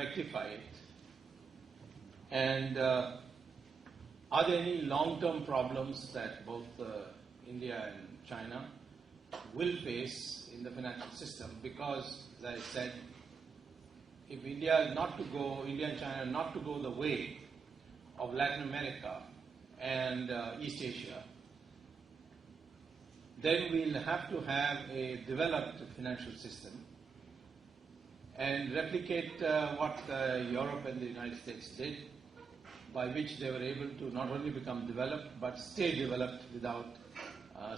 rectify it? And are there any long-term problems that both India and China will face in the financial system? Because, as I said, if India and China are not to go the way of Latin America and East Asia, then we'll have to have a developed financial system and replicate what Europe and the United States did, by which they were able to not only become developed but stay developed without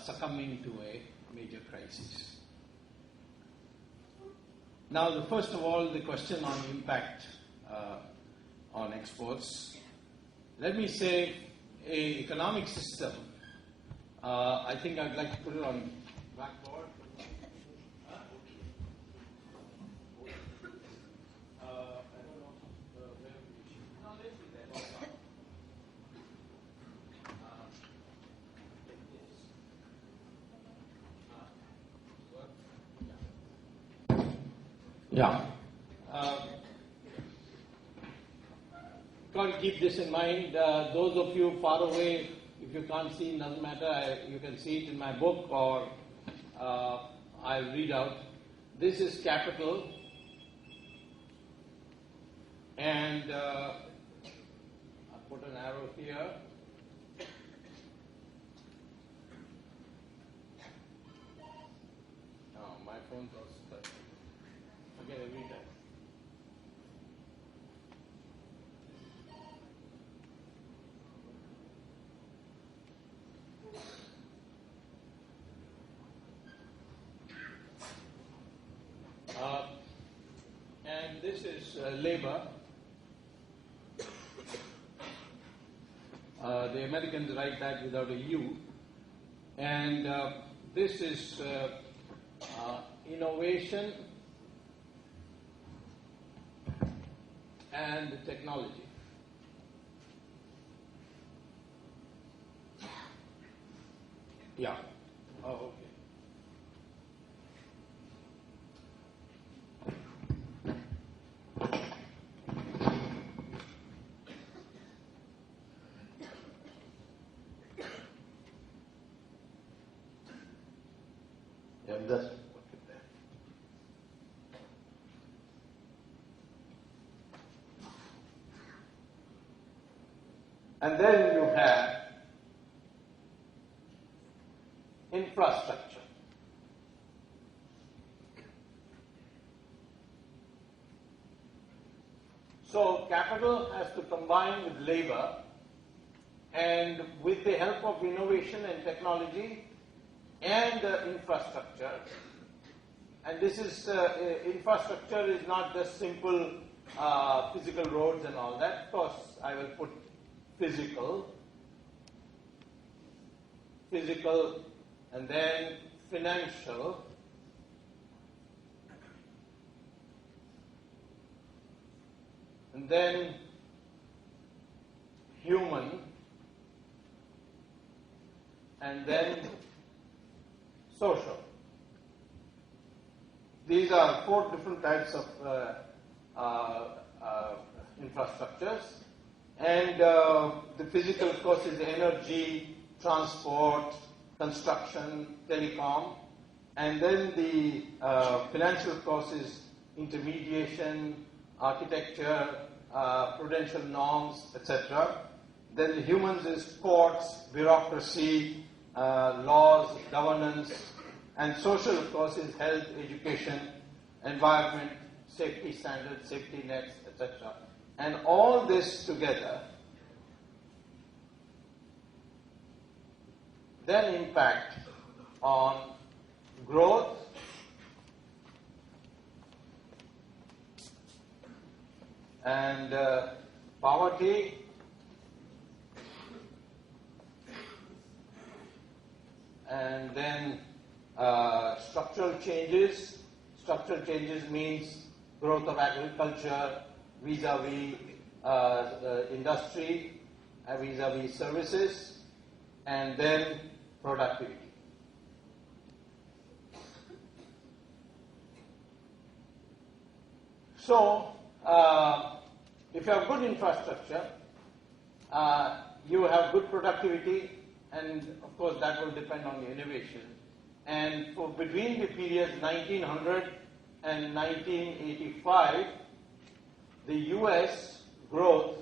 succumbing to a major crisis. Now, first of all, the question on impact on exports. Let me say, an economic system, I think I'd like to put it on blackboard. Yeah. Got to keep this in mind. Those of you far away, if you can't see, it doesn't matter. You can see it in my book, or I'll read out. This is capital, and I'll put an arrow here. Oh, my phone's also stuck. Forget every time. And this is labor. The Americans write that without a U. And this is innovation and technology. Yeah. Oh, okay. Yeah, that's and then you have infrastructure. So capital has to combine with labor, and with the help of innovation and technology and infrastructure. And this is infrastructure is not just simple physical roads and all that. Of course, I will put physical, and then financial, and then human, and then social. These are 4 different types of infrastructures. And the physical, of course, is energy, transport, construction, telecom. And then the financial, of course, is intermediation, architecture, prudential norms, etc. Then the humans is courts, bureaucracy, laws, governance. And social, of course, is health, education, environment, safety standards, safety nets, etc. And all this together then impact on growth, and poverty, and then structural changes. Structural changes means growth of agriculture vis-a-vis industry, vis-a-vis services, and then productivity. So, if you have good infrastructure, you have good productivity, and of course that will depend on the innovation. And for between the periods 1900 and 1985, the US growth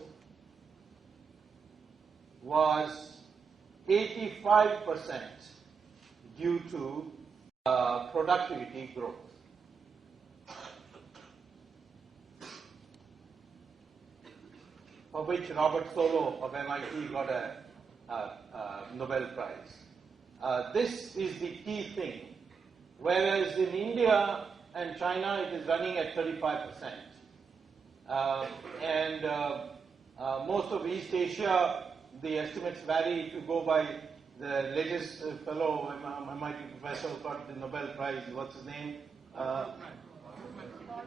was 85% due to productivity growth. For which Robert Solow of MIT got a Nobel Prize. This is the key thing. Whereas in India and China it is running at 35%. Most of East Asia, the estimates vary. If you go by the latest fellow, MIT professor who got the Nobel Prize, what's his name?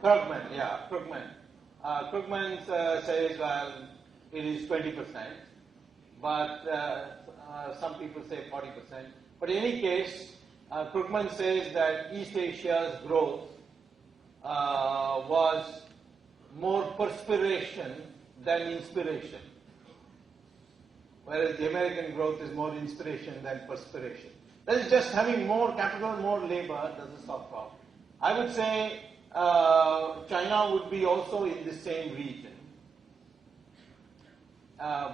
Krugman, yeah, Krugman. Krugman says, well, it is 20%, but some people say 40%. But in any case, Krugman says that East Asia's growth was more perspiration than inspiration, whereas the American growth is more inspiration than perspiration. That is, just having more capital, more labor doesn't solve problem. I would say China would be also in the same region.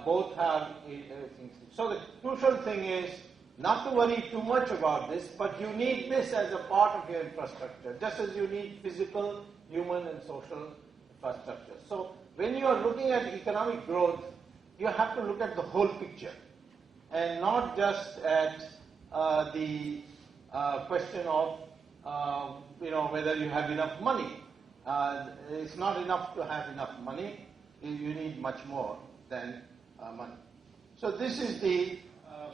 Both have things. So the crucial thing is not to worry too much about this, but you need this as a part of your infrastructure, just as you need physical, human, and social infrastructure. So when you are looking at economic growth, you have to look at the whole picture and not just at the question of whether you have enough money. It's not enough to have enough money. You need much more than money. So this is the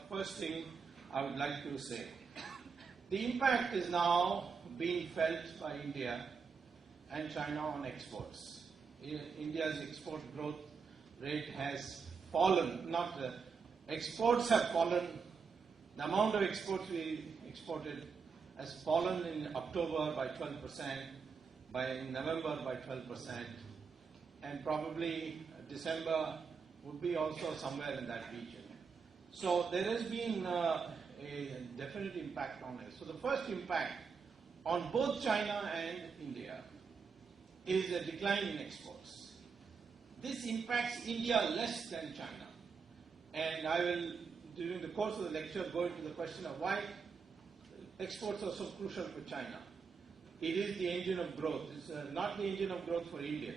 first thing I would like to say. The impact is now being felt by India and China on exports. India's export growth rate has fallen. Exports have fallen. The amount of exports we exported has fallen in October by 12%, by November by 12%, and probably December would be also somewhere in that region. So there has been a definite impact on it. So the first impact on both China and India is a decline in exports. This impacts India less than China. And I will, during the course of the lecture, go into the question of why exports are so crucial for China. It is the engine of growth. It's not the engine of growth for India.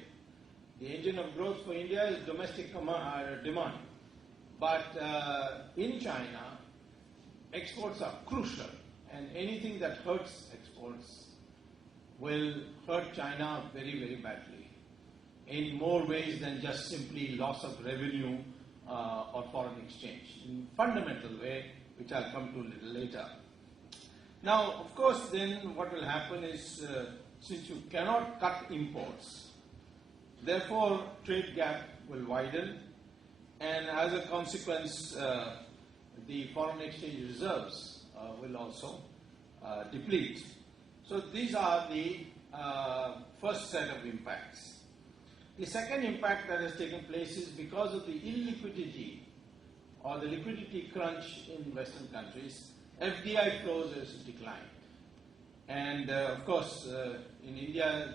The engine of growth for India is domestic demand. But in China, exports are crucial. And anything that hurts exports will hurt China very, very badly in more ways than just simply loss of revenue or foreign exchange. In a fundamental way, which I'll come to a little later. Now, of course, then what will happen is, since you cannot cut imports, therefore trade gap will widen, and as a consequence, the foreign exchange reserves will also deplete. So these are the first set of impacts. The second impact that has taken place is because of the illiquidity or the liquidity crunch in Western countries, FDI flows has declined. And of course, in India,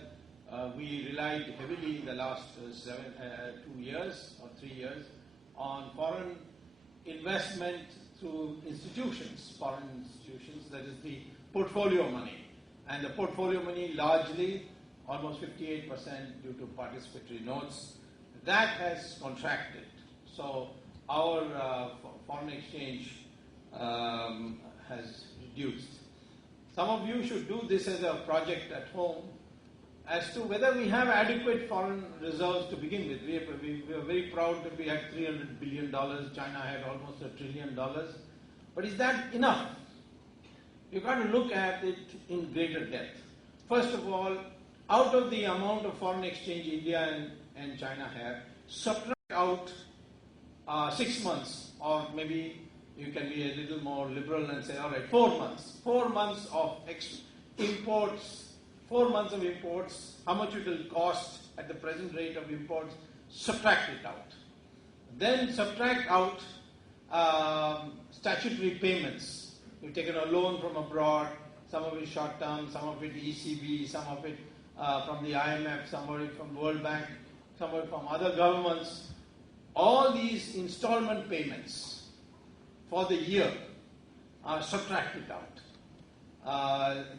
we relied heavily in the last 2 years or 3 years on foreign investment through institutions, foreign institutions, that is the portfolio money. And the portfolio money largely, almost 58% due to participatory notes, that has contracted. So our foreign exchange has reduced. Some of you should do this as a project at home as to whether we have adequate foreign reserves to begin with. We are very proud that we had $300 billion, China had almost $1 trillion. But is that enough? You've got to look at it in greater depth. First of all, out of the amount of foreign exchange India and China have, subtract out 6 months, or maybe you can be a little more liberal and say, all right, 4 months. 4 months of imports, 4 months of imports, how much it will cost at the present rate of imports, subtract it out. Then subtract out statutory payments. You've taken a loan from abroad, some of it short term, some of it ECB, some of it from the IMF, some of it from the World Bank, some of it from other governments. All these installment payments for the year are subtracted out.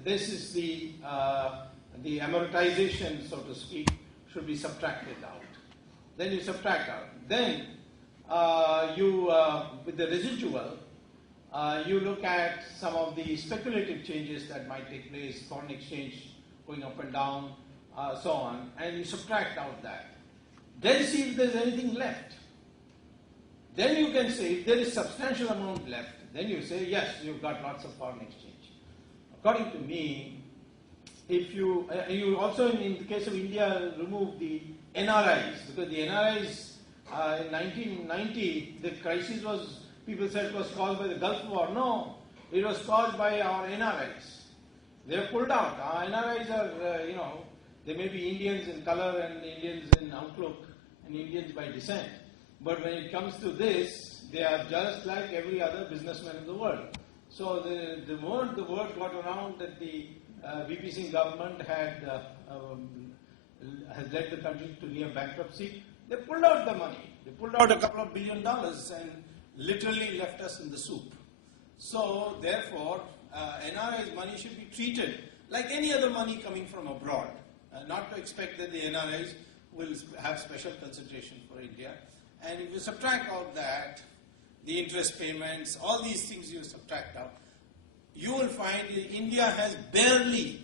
This is the amortization, so to speak, should be subtracted out. Then you subtract out. Then with the residual, you look at some of the speculative changes that might take place, foreign exchange going up and down, so on, and you subtract out that. Then see if there's anything left. Then you can say, if there is substantial amount left, then you say, yes, you've got lots of foreign exchange. According to me, if you also, in the case of India, remove the NRIs, because the NRIs in 1990, the crisis was, people said it was caused by the Gulf War. No, it was caused by our NRIs. They were pulled out. Our NRIs are, they may be Indians in color and Indians in outlook and Indians by descent. But when it comes to this, they are just like every other businessman in the world. So the moment the word got around that the VP Singh government has led the country to near bankruptcy, they pulled out the money. They pulled out a couple of $1 billion and literally left us in the soup. So therefore, NRI's money should be treated like any other money coming from abroad. Not to expect that the NRIs will have special consideration for India. And if you subtract out that, the interest payments, all these things you subtract out, you will find that India has barely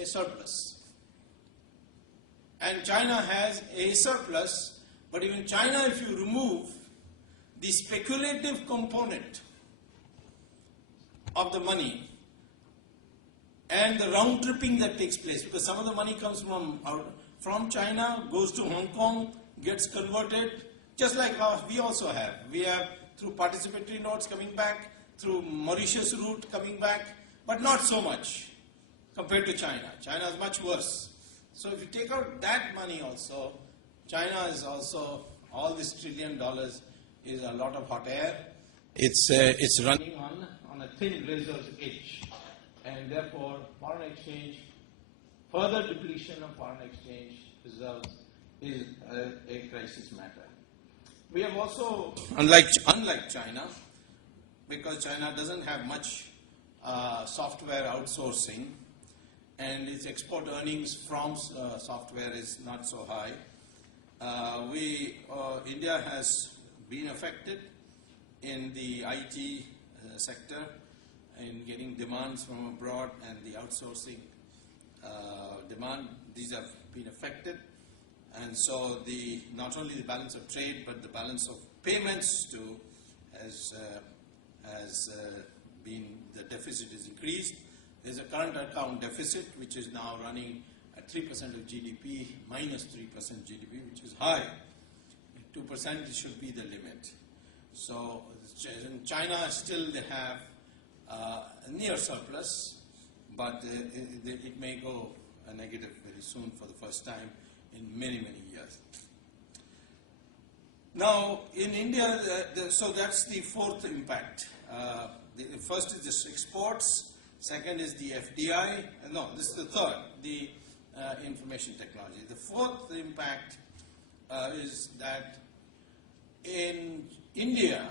a surplus. And China has a surplus, but even China, if you remove the speculative component of the money and the round tripping that takes place, because some of the money comes from China, goes to Hong Kong, gets converted, just like we also have. We have through participatory notes coming back, through Mauritius route coming back, but not so much compared to China. China is much worse. So if you take out that money also, China is also, all this $1 trillion is a lot of hot air. It's running on a thin razor's edge. And therefore, foreign exchange, further depletion of foreign exchange reserves is a crisis matter. We have also, unlike China, because China doesn't have much software outsourcing, and its export earnings from software is not so high. India has been affected in the IT sector in getting demands from abroad, and the outsourcing demand, these have been affected. And so not only the balance of trade, but the balance of payments too has been, the deficit is increased. There's a current account deficit, which is now running at 3% of GDP, minus 3% GDP, which is high. 2% should be the limit. So in China still they have a near surplus, but it may go negative very soon for the first time in many, many years. Now, in India, so that's the fourth impact. The first is just exports, second is the FDI, no, this is the third, the information technology. The fourth impact is that in India,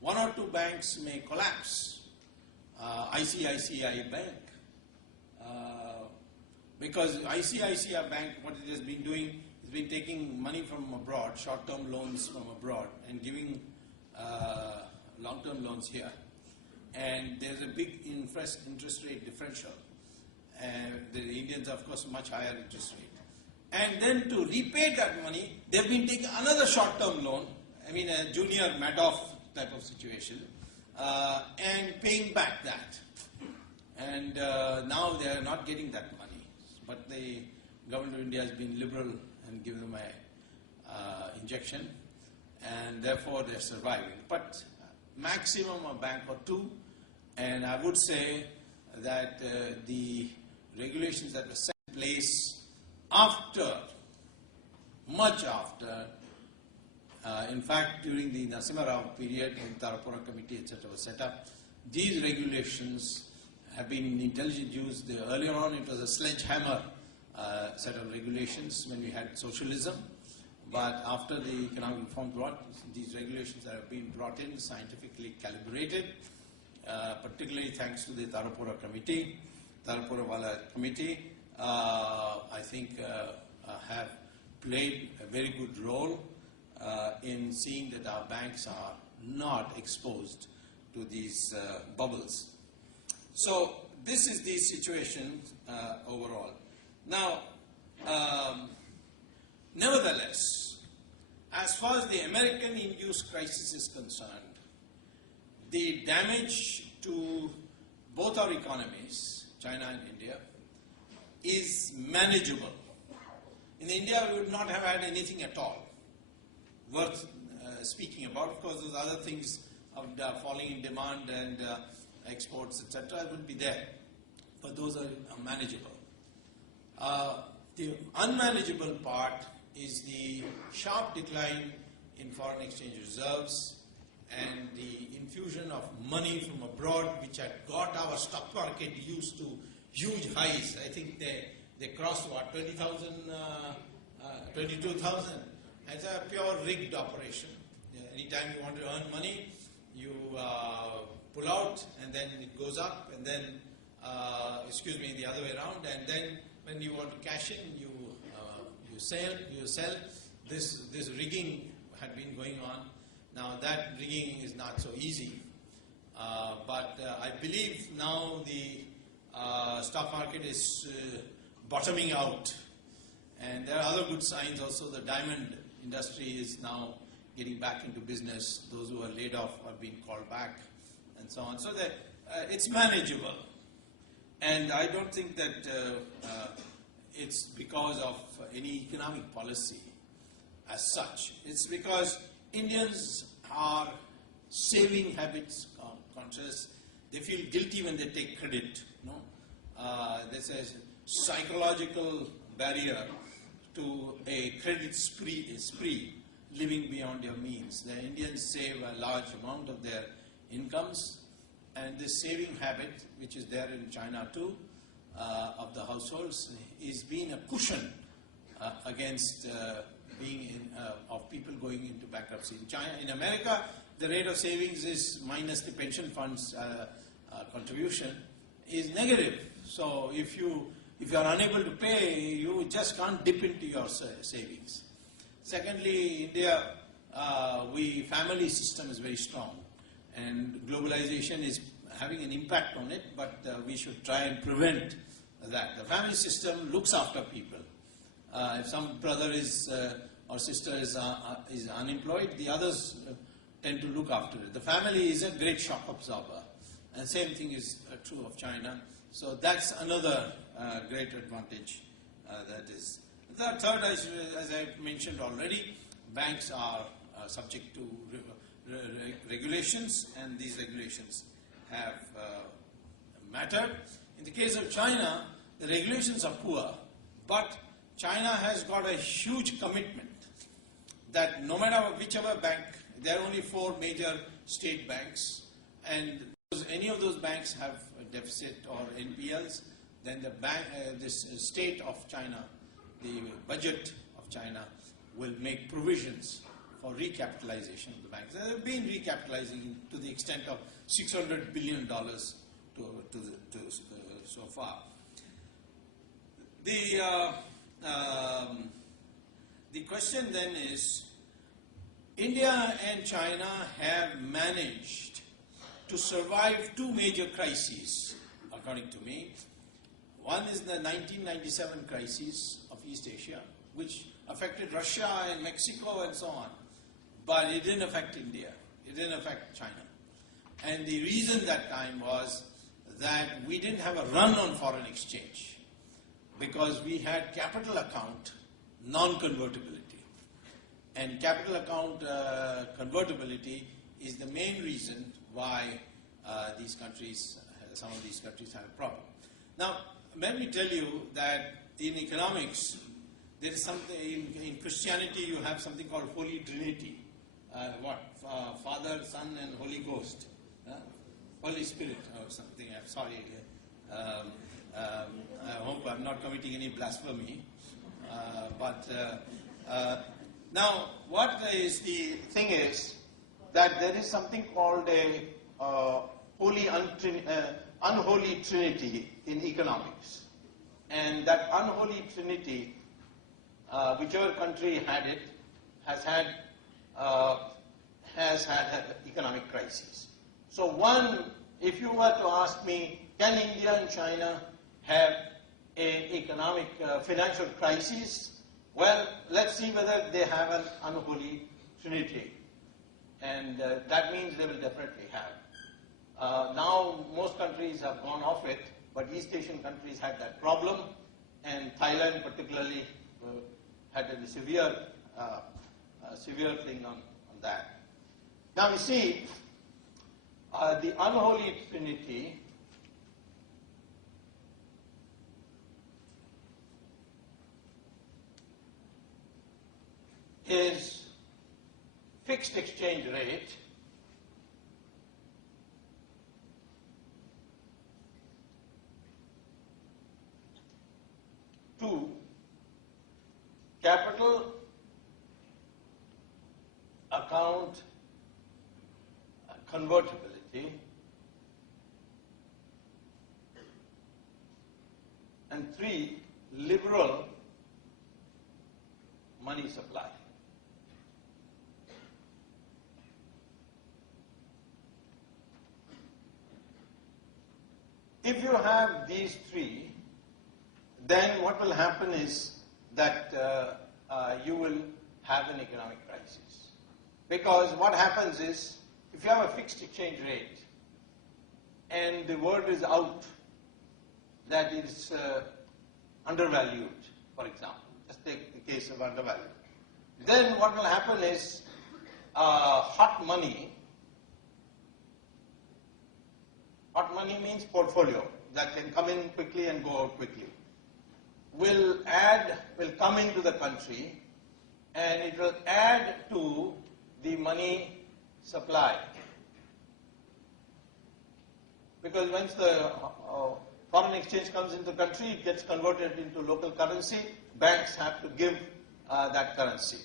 one or two banks may collapse. ICICI Bank. Because ICICI Bank, what it has been doing, has been taking money from abroad, short-term loans from abroad, and giving long-term loans here. And there's a big interest rate differential. And the Indians, of course, much higher interest rate. And then to repay that money, they've been taking another short-term loan, I mean a junior Madoff type of situation, and paying back that. And now they are not getting that money. But the government of India has been liberal and given them an injection, and therefore they're surviving. But maximum a bank or two, and I would say that the regulations that were set place after, much after, in fact, during the Narasimha Rao period, when Tarapura Committee, etc. was set up, these regulations have been intelligent used. Earlier on, it was a sledgehammer set of regulations when we had socialism. But after the economic reform brought, these regulations have been brought in, scientifically calibrated, particularly thanks to the Tarapura Committee, Tarapura Wala Committee, I think have played a very good role in seeing that our banks are not exposed to these bubbles. So this is the situation overall. Now, nevertheless, as far as the American-induced crisis is concerned, the damage to both our economies, China and India, is manageable. In India, we would not have had anything at all worth speaking about. Of course, those other things of falling in demand and exports, etc., would be there. But those are manageable. The unmanageable part is the sharp decline in foreign exchange reserves and the infusion of money from abroad, which had got our stock market used to huge highs. I think they crossed what, 20,000, 22,000. It's a pure rigged operation. Anytime you want to earn money, you pull out, and then it goes up, and then, the other way around, and then when you want to cash in, you sell. This rigging had been going on. Now that rigging is not so easy, but I believe now the stock market is bottoming out, and there are other good signs also. The diamond industry is now getting back into business. Those who are laid off are being called back, and so on. So that it's manageable, and I don't think that it's because of any economic policy as such. It's because Indians are saving habits conscious. They feel guilty when they take credit. There's a psychological barrier to a credit spree, living beyond your means. The Indians save a large amount of their incomes, and this saving habit, which is there in China too, of the households, is being a cushion against of people going into bankruptcy. In China, in America, the rate of savings is minus the pension funds contribution is negative. So if you are unable to pay, you just can't dip into your savings. Secondly, India, family system is very strong, and globalization is having an impact on it, but we should try and prevent that. The family system looks after people. If some brother or sister is unemployed, the others tend to look after it. The family is a great shock absorber, and same thing is true of China. So that's another great advantage that is. The third, as I mentioned already, banks are subject to regulations, and these regulations have mattered. In the case of China, the regulations are poor, but China has got a huge commitment that no matter whichever bank, there are only 4 major state banks, and any of those banks have a deficit or NPLs, then this state of China, the budget of China, will make provisions for recapitalization of the banks. They have been recapitalizing to the extent of $600 billion so far. The question then is, India and China have managed to survive 2 major crises, according to me. One is the 1997 crisis of East Asia, which affected Russia and Mexico and so on. But it didn't affect India. It didn't affect China. And the reason that time was that we didn't have a run on foreign exchange because we had capital account non-convertibility. And capital account convertibility is the main reason why some of these countries have a problem. Now, let me tell you that in economics, there is something, in Christianity you have something called Holy Trinity. Father, Son and Holy Ghost. Holy Spirit or something. I'm sorry. I hope I'm not committing any blasphemy. Now, what is the thing is that there is something called a unholy trinity in economics. And that unholy trinity, whichever country had it, has had an economic crisis. So one, if you were to ask me, can India and China have an economic financial crisis? Well, let's see whether they have an unholy trinity. And that means they will definitely have. Now, most countries have gone off it, but East Asian countries had that problem, and Thailand particularly had a severe thing on that. Now, you see, the unholy trinity is fixed exchange rate to capital account convertibility and 3, liberal money supply. If you have these 3, then what will happen is that you will have an economic crisis. Because what happens is, if you have a fixed exchange rate and the word is out that it's undervalued, for example, let's take the case of undervalued, then what will happen is hot money means portfolio that can come in quickly and go out quickly, will come into the country, and it will add to the money supply. Because once the foreign exchange comes into the country, it gets converted into local currency, banks have to give that currency.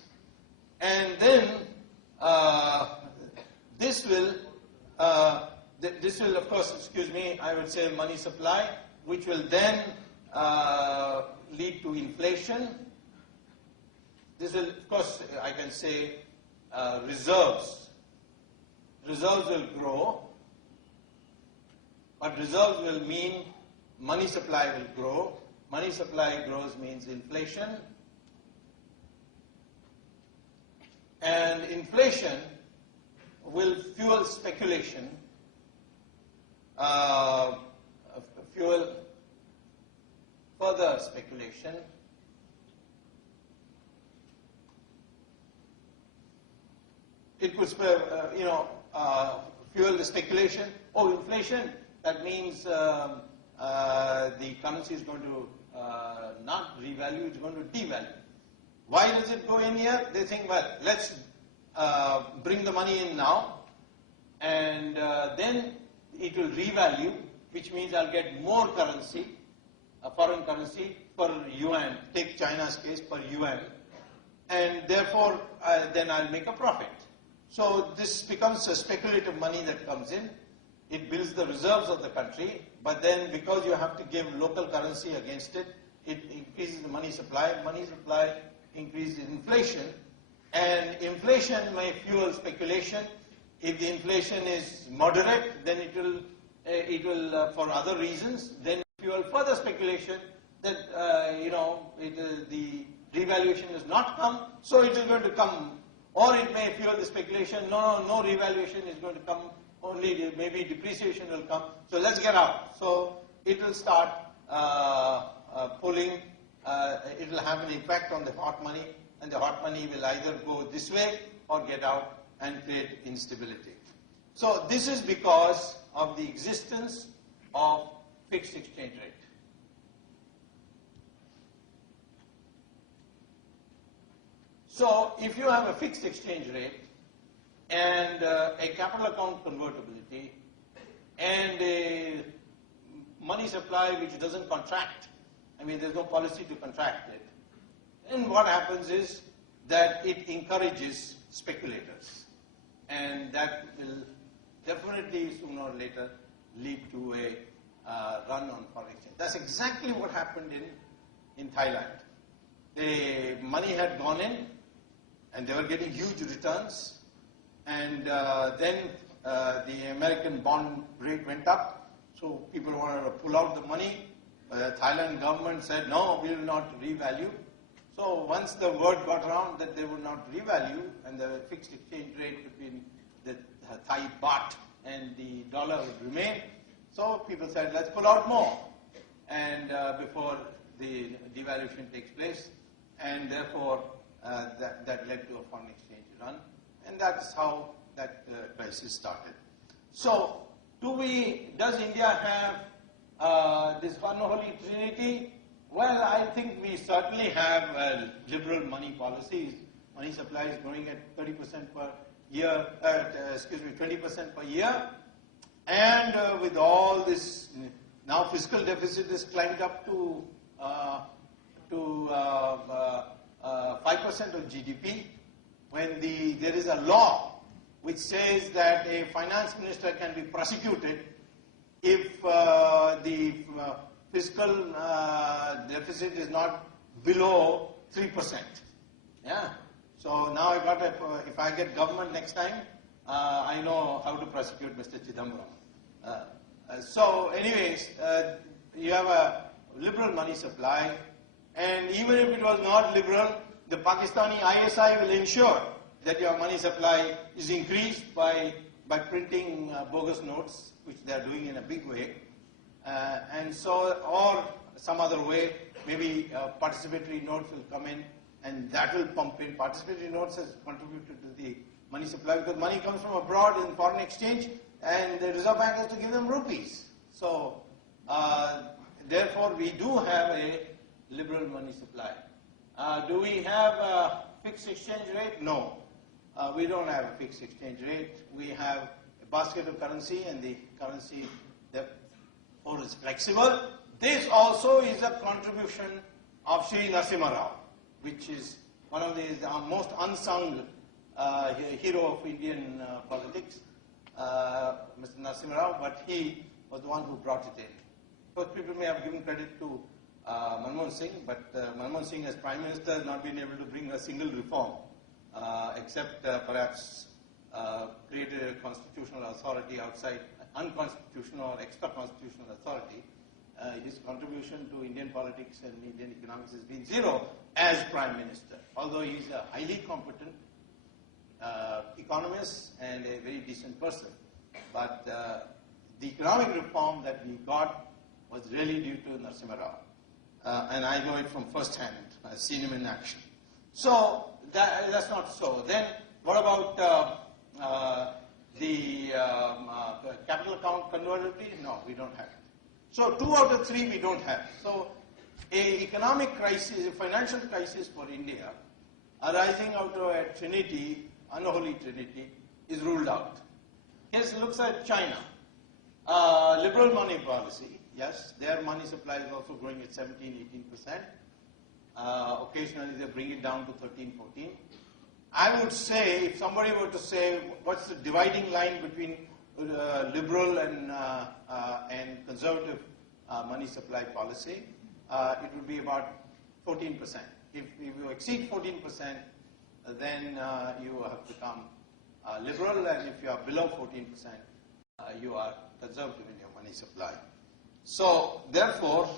And then this will, of course, I would say money supply, which will then lead to inflation. This will, of course, I can say reserves. Reserves will grow, but reserves will mean money supply will grow. Money supply grows means inflation. And inflation will fuel speculation, fuel further speculation. It could, fuel the speculation. Oh, inflation, that means the currency is going to not revalue, it's going to devalue. Why does it go in here? They think, well, let's bring the money in now, and then it will revalue, which means I'll get more currency, foreign currency, per yuan. Take China's case, per yuan. And therefore, then I'll make a profit. So this becomes a speculative money that comes in. It builds the reserves of the country, but then because you have to give local currency against it, it increases the money supply. Money supply increases inflation, and inflation may fuel speculation. If the inflation is moderate, then it will for other reasons, then fuel further speculation that the revaluation has not come, so it is going to come. Or it may fuel the speculation, no revaluation is going to come, only maybe depreciation will come, so let's get out. So it will start pulling, it will have an impact on the hot money, and the hot money will either go this way or get out and create instability. So this is because of the existence of fixed exchange rate. So if you have a fixed exchange rate and a capital account convertibility and a money supply which doesn't contract, I mean there's no policy to contract it, then what happens is that it encourages speculators, and that will definitely sooner or later lead to a run on foreign exchange. That's exactly what happened in Thailand. The money had gone in and they were getting huge returns, and then the American bond rate went up, so people wanted to pull out the money. The Thailand government said, no, we will not revalue. So once the word got around that they would not revalue and the fixed exchange rate between the Thai baht and the dollar would remain, so people said, let's pull out more, and before the devaluation takes place, and therefore that led to a foreign exchange run, and that's how that crisis started. So does India have this unholy trinity? Well, I think we certainly have liberal money policies. Money supply is growing at 30% per year, 20% per year. And with all this, now fiscal deficit is climbed up to 5% of GDP. When there is a law which says that a finance minister can be prosecuted if the fiscal deficit is not below 3%. Yeah. So now if I get government next time, I know how to prosecute Mr. Chidambaram. So anyways, you have a liberal money supply, and even if it was not liberal, the Pakistani ISI will ensure that your money supply is increased by printing bogus notes, which they are doing in a big way. And so, or some other way, maybe participatory notes will come in, and that will pump in. Participatory notes has contributed to the money supply because money comes from abroad in foreign exchange, and the Reserve Bank has to give them rupees. So, therefore, we do have a liberal money supply. Do we have a fixed exchange rate? No. We don't have a fixed exchange rate. We have a basket of currency, and the currency therefore is flexible. This also is a contribution of Sri Narasimha Rao, which is one of the most unsung hero of Indian politics, Mr. Narasimha Rao, but he was the one who brought it in. Most people may have given credit to Manmohan Singh, but Manmohan Singh as Prime Minister has not been able to bring a single reform, except perhaps created a constitutional authority outside, unconstitutional or extra-constitutional authority. His contribution to Indian politics and Indian economics has been zero as Prime Minister, although he is a highly competent economist and a very decent person. But the economic reform that we got was really due to Narasimha Rao. And I know it from first hand. I've seen him in action. So that's not so. Then what about the capital account convertibility? No, we don't have it. So 2 out of 3 we don't have. So a economic crisis, a financial crisis for India arising out of a trinity, unholy trinity, is ruled out. Here's looks at China. Liberal money policy. Yes, their money supply is also growing at 17-18%. Occasionally they bring it down to 13-14. I would say, if somebody were to say, what's the dividing line between liberal and conservative money supply policy, it would be about 14%. If you exceed 14%, then you have become liberal, and if you are below 14%, you are conservative in your money supply. So, therefore,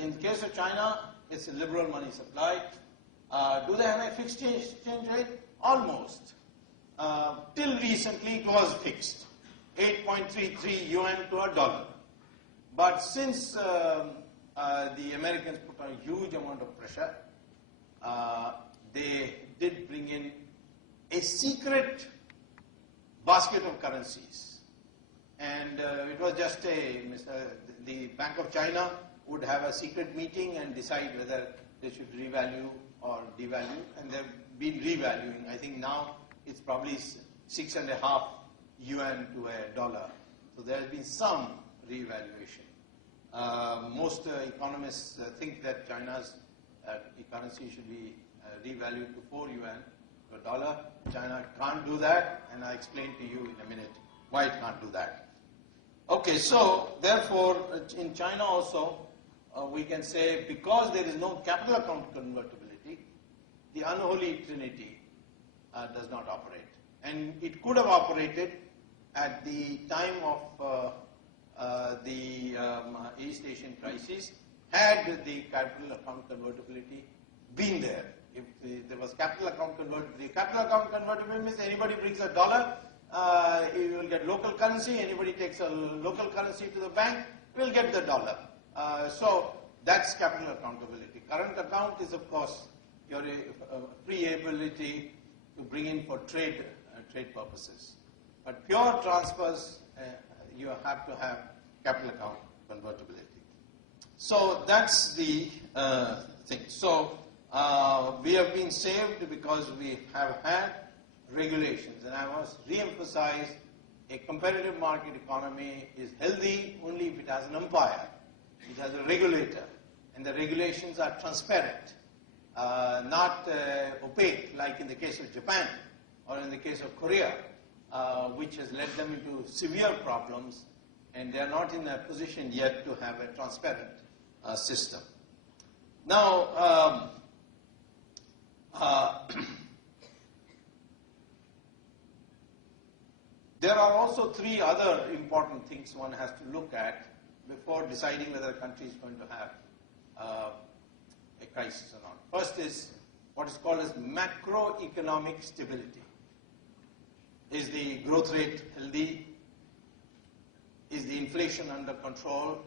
in the case of China, it's a liberal money supply. Do they have a fixed exchange rate? Almost. Till recently, it was fixed, 8.33 yuan to a dollar. But since the Americans put on a huge amount of pressure, they did bring in a secret basket of currencies. And it was just the Bank of China would have a secret meeting and decide whether they should revalue or devalue, and they've been revaluing. I think now it's probably 6.5 yuan to a dollar. So there has been some revaluation. Most economists think that China's currency should be revalued to 4 yuan per dollar. China can't do that, and I'll explain to you in a minute why it can't do that. Okay, so therefore in China also we can say because there is no capital account convertibility, the unholy trinity does not operate. And it could have operated at the time of the East Asian crisis had the capital account convertibility been there. If there was capital account convertibility, capital account convertibility means anybody brings a dollar, you will get local currency. Anybody takes a local currency to the bank, will get the dollar. So that's capital accountability. Current account is, of course, your free ability to bring in for trade purposes. But pure transfers, you have to have capital account convertibility. So that's the thing. So we have been saved because we have had regulations, and I must re-emphasize a competitive market economy is healthy only if it has an umpire, it has a regulator, and the regulations are transparent, not opaque like in the case of Japan or in the case of Korea, which has led them into severe problems, and they are not in a position yet to have a transparent system. Now, there are also three other important things one has to look at before deciding whether a country is going to have a crisis or not. First is what is called as macroeconomic stability. Is the growth rate healthy? Is the inflation under control?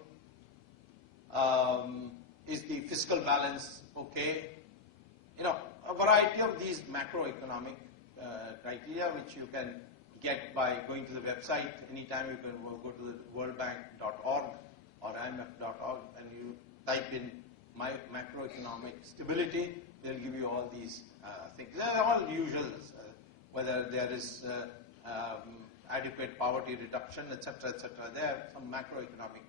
Is the fiscal balance okay? You know, a variety of these macroeconomic criteria which you can get by going to the website. Anytime you can go to the worldbank.org or IMF.org and you type in macroeconomic stability, they'll give you all these things. They're all usuals, whether there is adequate poverty reduction, etc., etc. There are some macroeconomic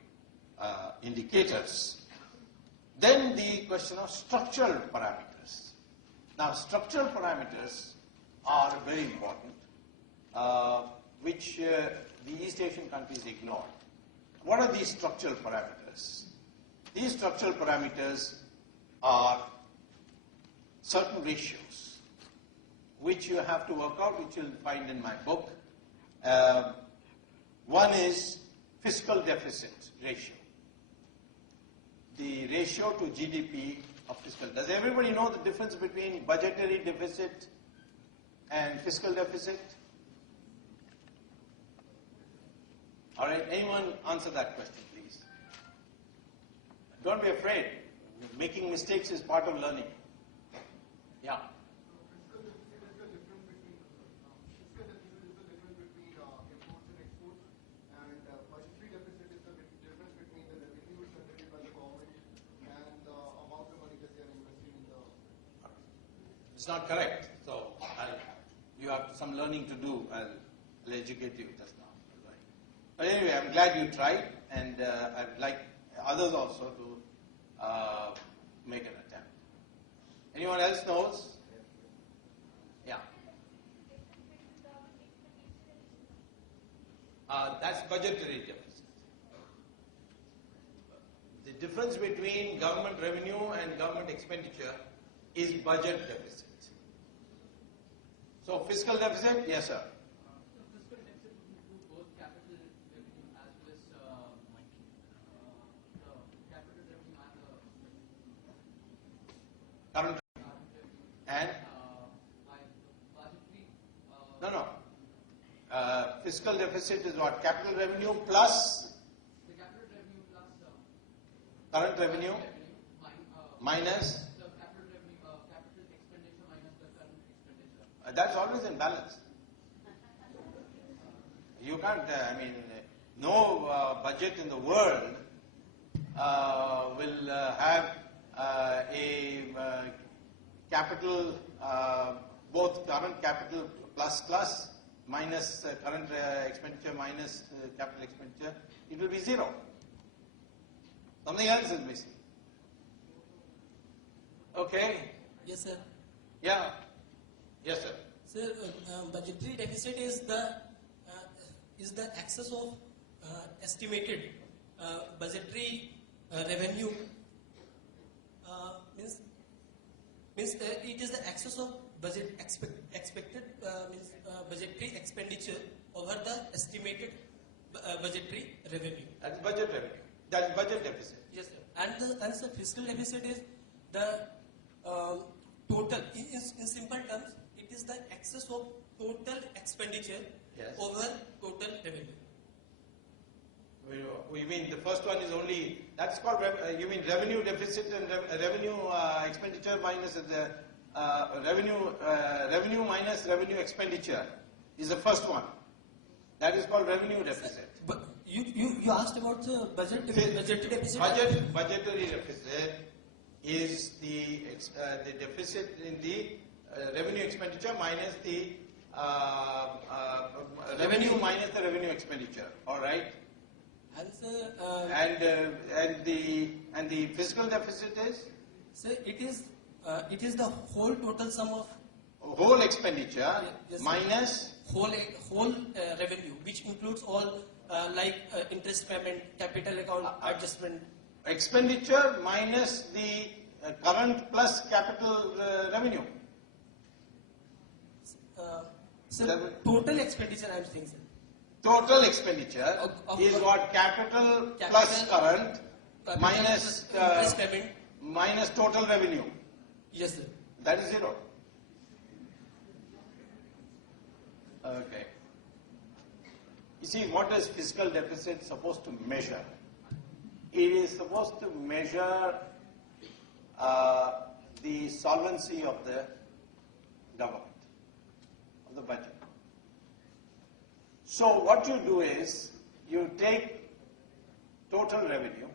indicators. Then the question of structural parameters. Now, structural parameters are very important, which the East Asian countries ignore. What are these structural parameters? These structural parameters are certain ratios, which you have to work out, which you'll find in my book. One is fiscal deficit ratio. The ratio to GDP of fiscal. Does everybody know the difference between budgetary deficit and fiscal deficit? All right, anyone answer that question, please? Don't be afraid. Making mistakes is part of learning. Yeah. It's not correct. So you have some learning to do. I'll educate you just now. Right. But anyway, I'm glad you tried, and I'd like others also to make an attempt. Anyone else knows? Yeah. That's budgetary deficit. The difference between government revenue and government expenditure is budget deficit. So fiscal deficit, yes sir. So fiscal deficit would include both capital revenue as well as the capital revenue and the Current and budgetary. No. Fiscal deficit is what? Capital revenue plus The capital revenue plus current revenue minus. the capital revenue, capital expenditure minus the current expenditure. That's always in balance. You can't, no budget in the world will have capital, both current capital plus minus current expenditure minus capital expenditure, it will be 0. Something else is missing. Okay? Yes, sir. Yeah. Yes, sir. Sir, budgetary deficit is the excess of estimated budgetary revenue. Means it is the excess of expected budgetary expenditure over the estimated budgetary revenue. That's budget revenue. That's budget deficit. Yes, sir. And the fiscal deficit is the total. In simple terms, it is the excess of total expenditure over total revenue. We mean the first one is only, that's called, you mean revenue deficit and revenue expenditure minus the revenue minus revenue expenditure is the first one. That is called revenue deficit. But you asked about the budgetary deficit. Budgetary deficit is the deficit in the revenue expenditure minus the revenue minus the revenue expenditure. All right. And the fiscal deficit is? Sir, it is the whole total sum of whole expenditure minus whole revenue, which includes all interest payment, capital account adjustment. Expenditure minus the current plus capital revenue. Sir, total expenditure I am saying, sir. Total expenditure is what? Capital plus current minus interest payment minus total revenue. Yes, sir. That is 0. Okay. You see, what is fiscal deficit supposed to measure? It is supposed to measure the solvency of the government, of the budget. So what you do is, you take total revenue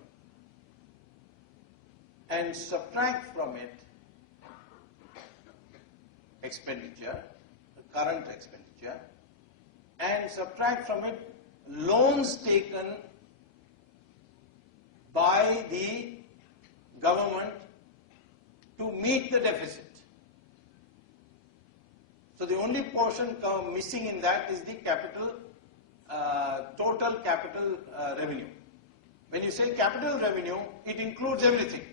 and subtract from it expenditure, the current expenditure, and subtract from it loans taken by the government to meet the deficit. So the only portion missing in that is the capital, total capital revenue. When you say capital revenue, it includes everything.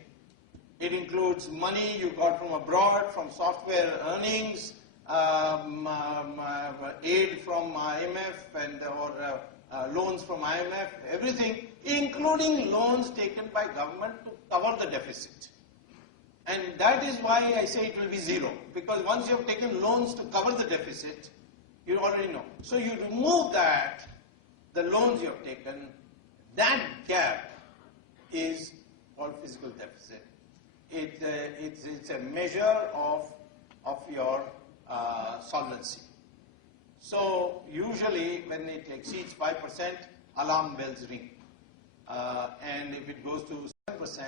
It includes money you got from abroad, from software earnings, aid from IMF or loans from IMF, everything, including loans taken by government to cover the deficit. And that is why I say it will be 0, because once you have taken loans to cover the deficit, you already know. So you remove that, the loans you have taken, that gap is called fiscal deficit. It's a measure of your solvency. So usually when it exceeds 5%, alarm bells ring. And if it goes to 7%,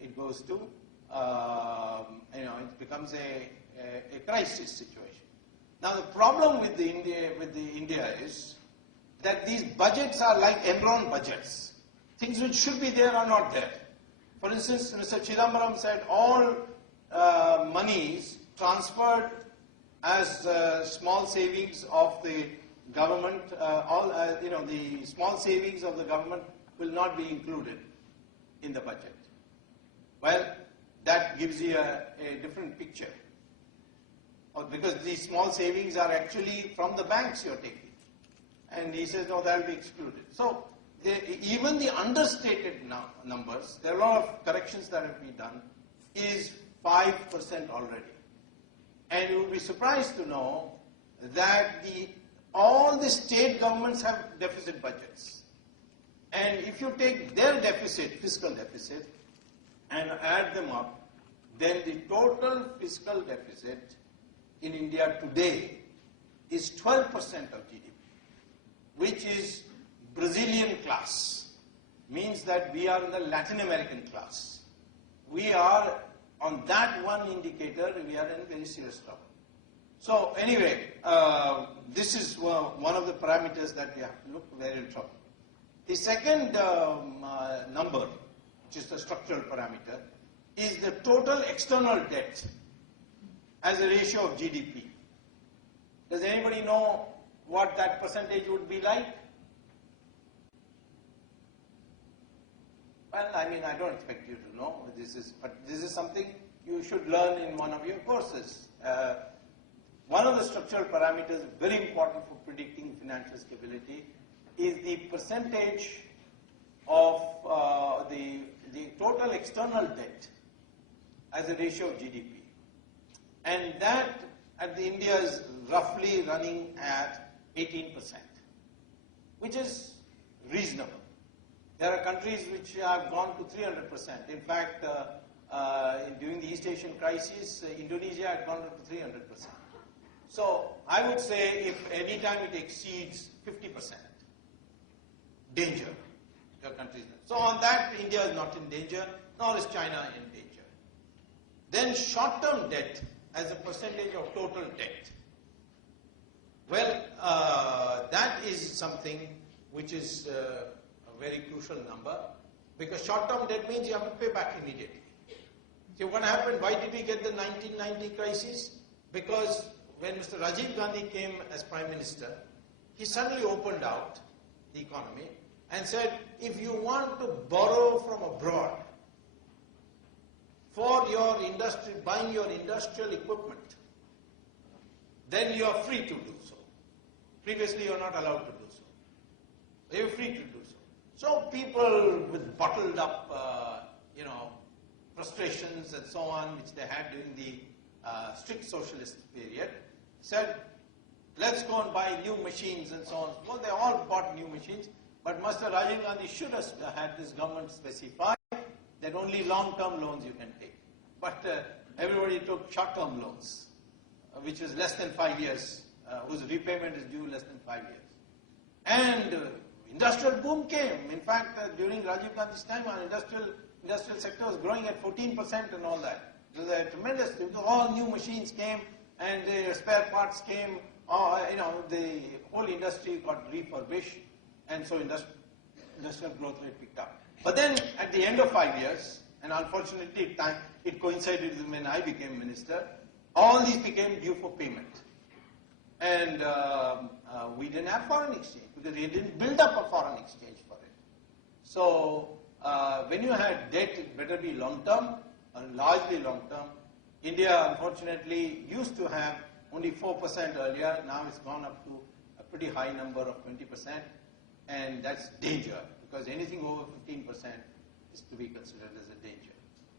it goes to, it becomes a crisis situation. Now the problem with the India is that these budgets are like Enron budgets. Things which should be there are not there. For instance, Mr. Chidambaram said all monies transferred as small savings of the government, the small savings of the government will not be included in the budget. Well, that gives you a different picture. Because these small savings are actually from the banks you're taking. And he says, no, that will be excluded. So, even the understated numbers, there are a lot of corrections that have been done, is 5% already. And you will be surprised to know that all the state governments have deficit budgets. And if you take their deficit, fiscal deficit, and add them up, then the total fiscal deficit in India today is 12% of GDP, which is Brazilian class. Means that we are in the Latin American class. we are, on that one indicator, we are in very serious trouble. So anyway, this is one of the parameters that we have to look very in trouble. The second number, which is the structural parameter, is the total external debt as a ratio of GDP. Does anybody know what that percentage would be like? Well, I mean, I don't expect you to know but this is something you should learn in one of your courses. One of the structural parameters very important for predicting financial stability is the percentage of the total external debt as a ratio of GDP. And that at the India is roughly running at 18%, which is reasonable. There are countries which have gone to 300%. In fact, during the East Asian crisis, Indonesia had gone up to 300%. So I would say if any time it exceeds 50%, danger, your country is not. So on that, India is not in danger, nor is China in danger. Then short-term debt as a percentage of total debt. Well, that is something which is a very crucial number, because short-term debt means you have to pay back immediately. See what happened? Why did we get the 1990 crisis? Because when Mr. Rajiv Gandhi came as Prime Minister, he suddenly opened out the economy and said, if you want to borrow from abroad for your industry, buying your industrial equipment, then you are free to do so. Previously, you are not allowed to do so. You are free to do so. So people with bottled up, frustrations and so on, which they had during the strict socialist period, said, let's go and buy new machines and so on. Well, they all bought new machines, but Mr. Rajiv Gandhi should have had this government specify that only long-term loans you can take. But everybody took short-term loans, which is less than 5 years, whose repayment is due less than 5 years. And industrial boom came. In fact, during Rajiv Gandhi's time, our industrial sector was growing at 14% and all that. It was a tremendous, all new machines came and the spare parts came, the whole industry got refurbished, and so industrial growth rate picked up. But then at the end of 5 years, and unfortunately it coincided with when I became minister, all these became due for payment. And we didn't have foreign exchange because we didn't build up a foreign exchange for it. So when you had debt, it better be long-term, largely long-term. India, unfortunately, used to have only 4% earlier. Now it's gone up to a pretty high number of 20%. And that's danger, because anything over 15% is to be considered as a danger.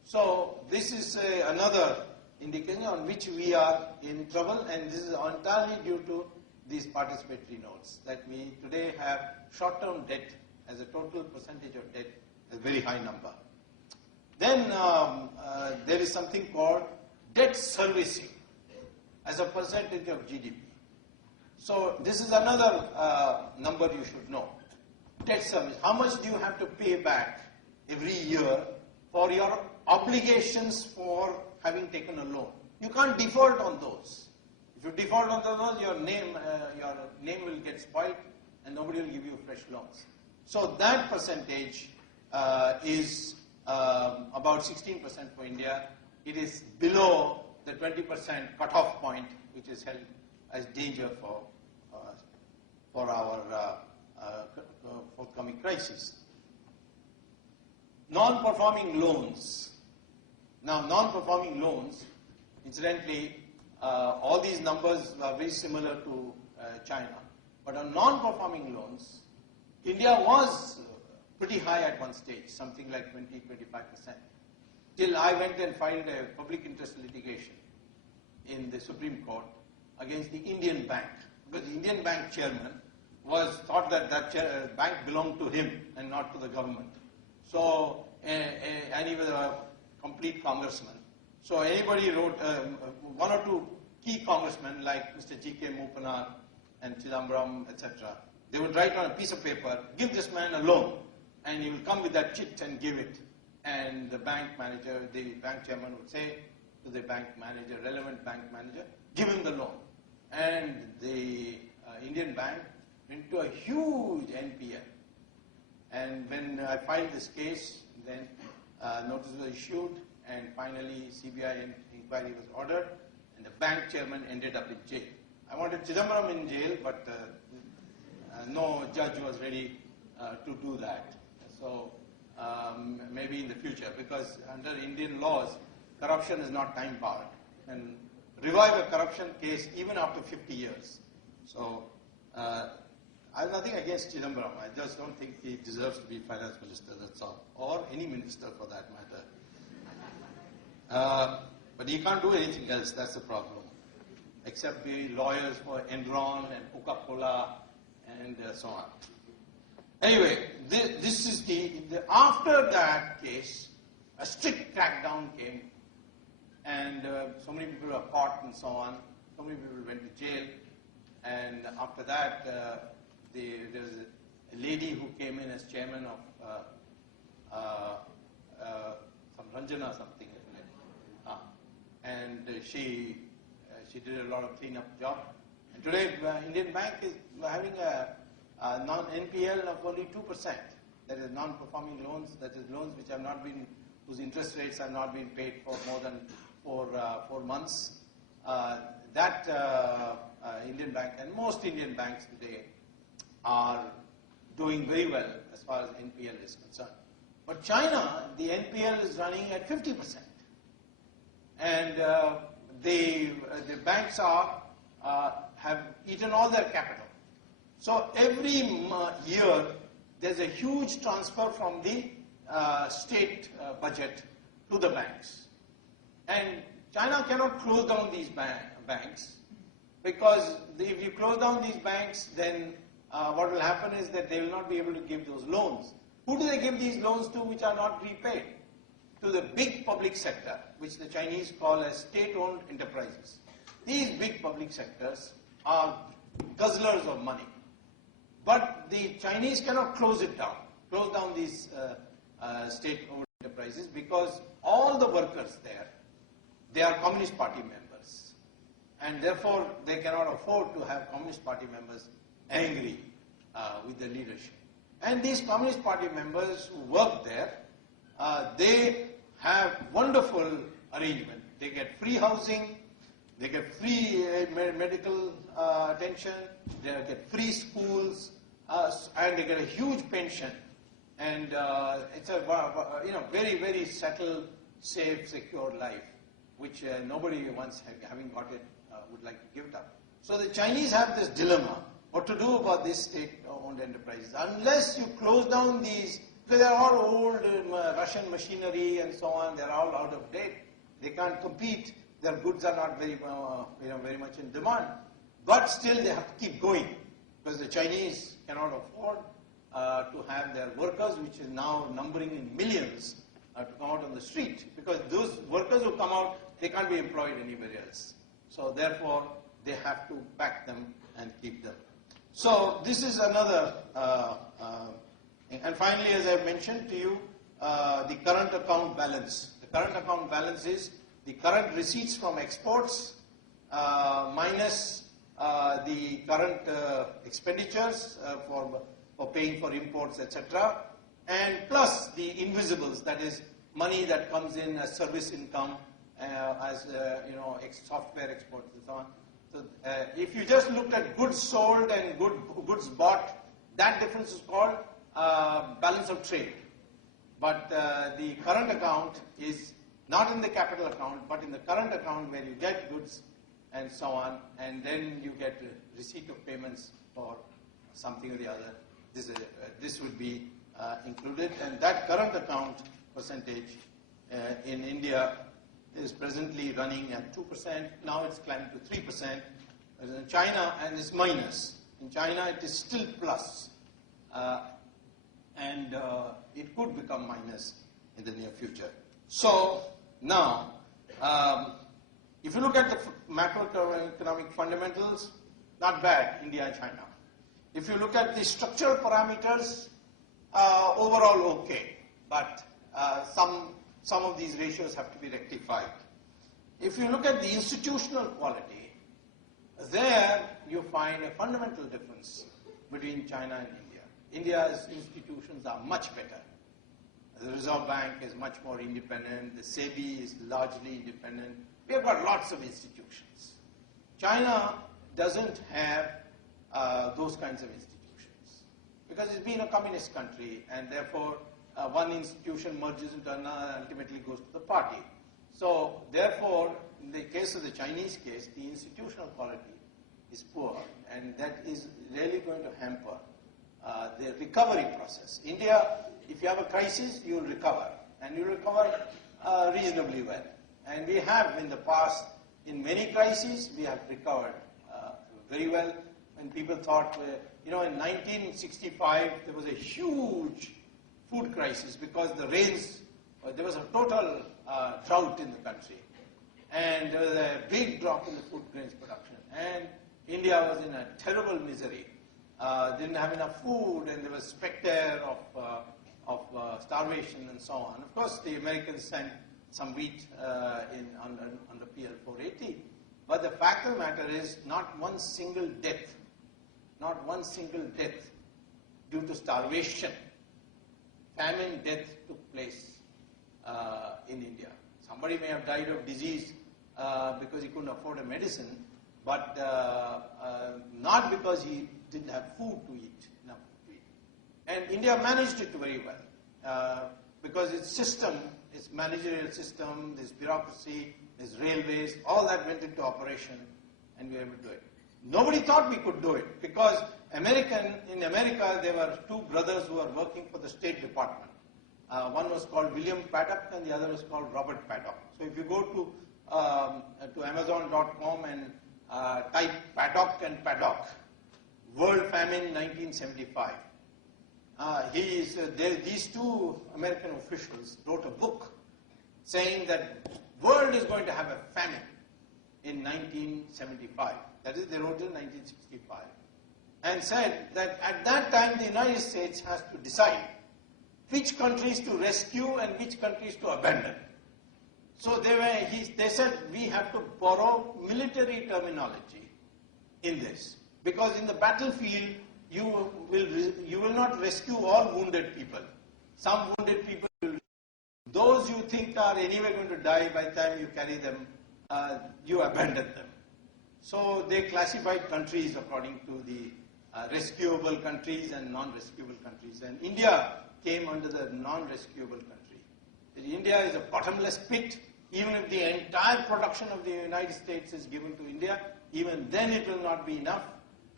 So this is another indication on which we are in trouble, and this is entirely due to these participatory notes, that we today have short-term debt as a total percentage of debt, a very high number. Then there is something called debt servicing as a percentage of GDP. So this is another number you should know. Debt service. How much do you have to pay back every year for your obligations for having taken a loan? You can't default on those. If you default on those, your name will get spoiled and nobody will give you fresh loans. So that percentage is about 16% for India. It is below the 20% cutoff point, which is held as danger for our forthcoming crisis. Non-performing loans. Now, non-performing loans, incidentally, all these numbers are very similar to China. But on non-performing loans, India was pretty high at one stage, something like 20-25%. Till I went and filed a public interest litigation in the Supreme Court against the Indian Bank, because the Indian Bank chairman thought that bank belonged to him and not to the government. So, and he was a complete congressman. So anybody wrote, one or two key congressmen like Mr. G.K. Mupanar and Chidambaram, etc., they would write on a piece of paper, give this man a loan, and he will come with that chit and give it. and the bank manager, the bank chairman would say to the bank manager, relevant bank manager, give him the loan. And the Indian bank went to a huge NPL. And when I filed this case, then notice was issued, and finally CBI inquiry was ordered, and the bank chairman ended up in jail. I wanted Chidambaram in jail, but no judge was ready to do that. So maybe in the future, because under Indian laws, corruption is not time barred, and revive a corruption case even after 50 years. So I have nothing against Chidambaram. I just don't think he deserves to be finance minister, that's all. Or any minister for that matter. But he can't do anything else, that's the problem. Except be lawyers for Enron and Coca-Cola and so on. Anyway, this is after that case, a strict crackdown came, and so many people were caught and so on. So many people went to jail, and after that, there's a lady who came in as chairman of some Ranjana something, isn't it? And she did a lot of cleanup job. And today, Indian Bank is having a non-NPL of only 2%. That is non-performing loans. That is loans which have not been, whose interest rates have not been paid for more than 4 months. Indian Bank and most Indian banks today are doing very well as far as NPL is concerned. But China, the NPL is running at 50%. And the banks have eaten all their capital. So every year there's a huge transfer from the state budget to the banks. And China cannot close down these banks, because if you close down these banks, then what will happen is that they will not be able to give those loans. Who do they give these loans to which are not repaid? To the big public sector, which the Chinese call as state-owned enterprises. These big public sectors are guzzlers of money. But the Chinese cannot close down these state-owned enterprises, because all the workers there, they are Communist Party members. And therefore, they cannot afford to have Communist Party members angry with the leadership. And these Communist Party members who work there, they have wonderful arrangement. They get free housing, they get free medical attention, they get free schools, and they get a huge pension. And it's a very, very settled, safe, secure life, which nobody once having got it would like to give it up. So the Chinese have this dilemma, what to do about these state-owned enterprises. Unless you close down these, because they're all old Russian machinery and so on, they're all out of date. They can't compete. Their goods are not very, very much in demand. But still, they have to keep going, because the Chinese cannot afford to have their workers, which is now numbering in millions, to come out on the street. Because those workers who come out, they can't be employed anywhere else. So therefore, they have to back them and keep them. So this is another. And finally, as I mentioned to you, the current account balance. The current account balance is the current receipts from exports minus the current expenditures for paying for imports, etc., and plus the invisibles, that is money that comes in as service income, as software exports and so on. So if you just looked at goods sold and goods bought, that difference is called balance of trade. But the current account is not in the capital account, but in the current account, where you get goods and so on, and then you get receipt of payments for something or the other. This would be included, and that current account percentage in India is presently running at 2%. Now it's climbed to 3%. In China, and it's minus. In China, it is still plus. And it could become minus in the near future. So now, if you look at the macroeconomic fundamentals, not bad, India and China. If you look at the structural parameters, overall okay. But some of these ratios have to be rectified. If you look at the institutional quality, there you find a fundamental difference between China and India. India's institutions are much better. The Reserve Bank is much more independent. The SEBI is largely independent. We have got lots of institutions. China doesn't have those kinds of institutions because it's been a communist country, and therefore one institution merges into another and ultimately goes to the party. So therefore, in the case of the Chinese case, the institutional quality is poor, and that is really going to hamper the recovery process. India, if you have a crisis, you will recover, and you will recover reasonably well. And we have in the past, in many crises, we have recovered very well. When people thought, in 1965, there was a huge food crisis because the rains, there was a total drought in the country. And there was a big drop in the food grains production. And India was in a terrible misery. Didn't have enough food, and there was specter of starvation and so on. Of course, the Americans sent some wheat under PL 480. But the fact of the matter is, not one single death due to starvation, famine death took place in India. Somebody may have died of disease because he couldn't afford a medicine, but not because he didn't have food to eat, enough food to eat. And India managed it very well because its system, its managerial system, this bureaucracy, this railways, all that went into operation, and we were able to do it. Nobody thought we could do it because in America there were two brothers who were working for the State Department. One was called William Paddock and the other was called Robert Paddock. So if you go to Amazon.com and type Paddock and Paddock, World Famine 1975. These two American officials wrote a book saying that world is going to have a famine in 1975. That is, they wrote it in 1965. And said that at that time the United States has to decide which countries to rescue and which countries to abandon. So they said we have to borrow military terminology in this. Because in the battlefield, you will not rescue all wounded people. Some wounded people will. Those you think are anyway going to die, by the time you carry them, you abandon them. So they classified countries according to the rescuable countries and non-rescuable countries. And India came under the non-rescuable country. India is a bottomless pit. Even if the entire production of the United States is given to India, even then it will not be enough.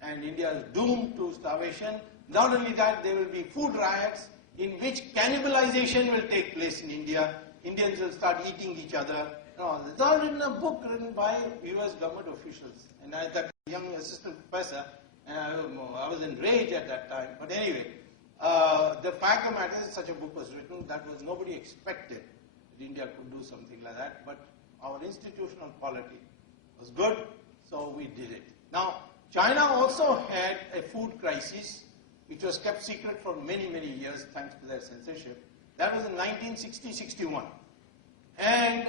And India is doomed to starvation. Not only that, there will be food riots in which cannibalization will take place in India. Indians will start eating each other. It's all in a book written by US government officials. And as that young assistant professor, I was enraged at that time. But anyway, the fact of the matter is such a book was written that was nobody expected that India could do something like that. But our institutional quality was good, so we did it. Now, China also had a food crisis, which was kept secret for many, many years thanks to their censorship. That was in 1960-61. And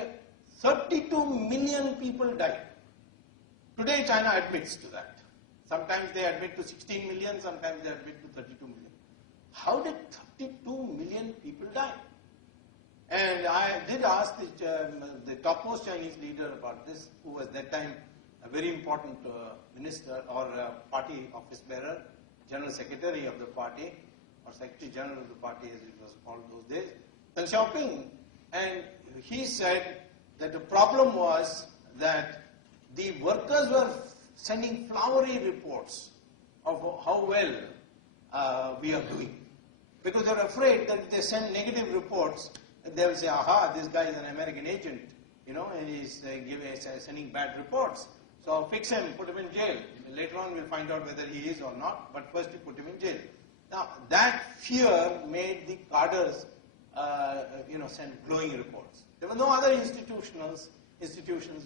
32 million people died. Today, China admits to that. Sometimes they admit to 16 million, sometimes they admit to 32 million. How did 32 million people die? And I did ask the topmost Chinese leader about this, who was that time a very important minister or party office bearer, general secretary of the party, or secretary general of the party as it was called those days, Deng Xiaoping. And he said that the problem was that the workers were sending flowery reports of how well we are doing. Because they were afraid that if they send negative reports, they will say, aha, this guy is an American agent, and he's sending bad reports. So fix him, put him in jail. Later on we'll find out whether he is or not, but first you put him in jail. Now that fear made the cadres, send glowing reports. There were no other institutions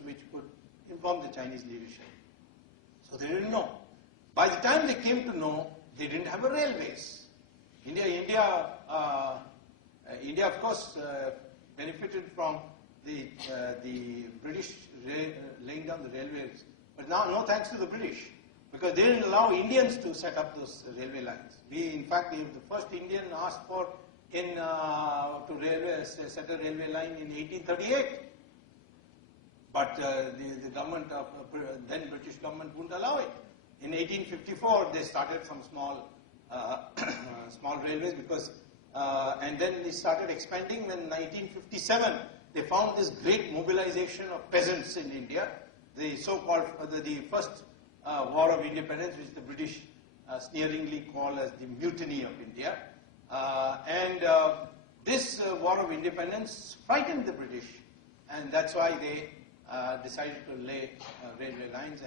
which could inform the Chinese leadership. So they didn't know. By the time they came to know, they didn't have a railways. India India, of course, benefited from the British laying down the railways, but now no thanks to the British, because they didn't allow Indians to set up those railway lines. We, in fact, the first Indian asked for to set a railway line in 1838. But the government of then British government wouldn't allow it. In 1854, they started some small small railways because, and then they started expanding. When 1957, they found this great mobilization of peasants in India. The so-called the first War of Independence, which the British sneeringly call as the Mutiny of India, and this War of Independence frightened the British, and that's why they decided to lay railway lines,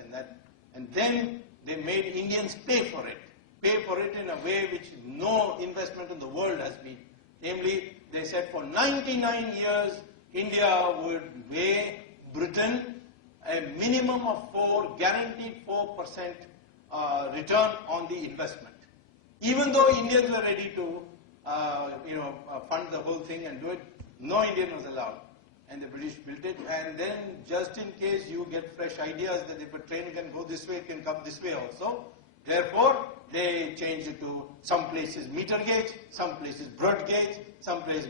and then they made Indians pay for it in a way which no investment in the world has been. Namely, they said for 99 years, India would pay Britain a minimum of guaranteed 4% return on the investment. Even though Indians were ready to, fund the whole thing and do it, no Indian was allowed. And the British built it, and then just in case you get fresh ideas that if a train can go this way, it can come this way also. Therefore, they changed it to some places meter gauge, some places broad gauge, some places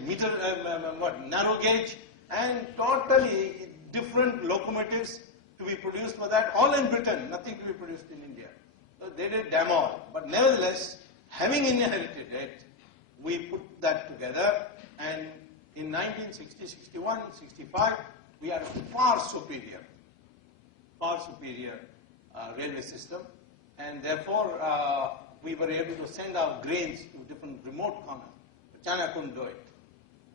narrow gauge, and totally different locomotives to be produced for that, all in Britain, nothing to be produced in India. So they did damn all. But nevertheless, having inherited it, we put that together, and in 1960, 61, 65, we had a far superior railway system, and therefore we were able to send our grains to different remote corners. But China couldn't do it.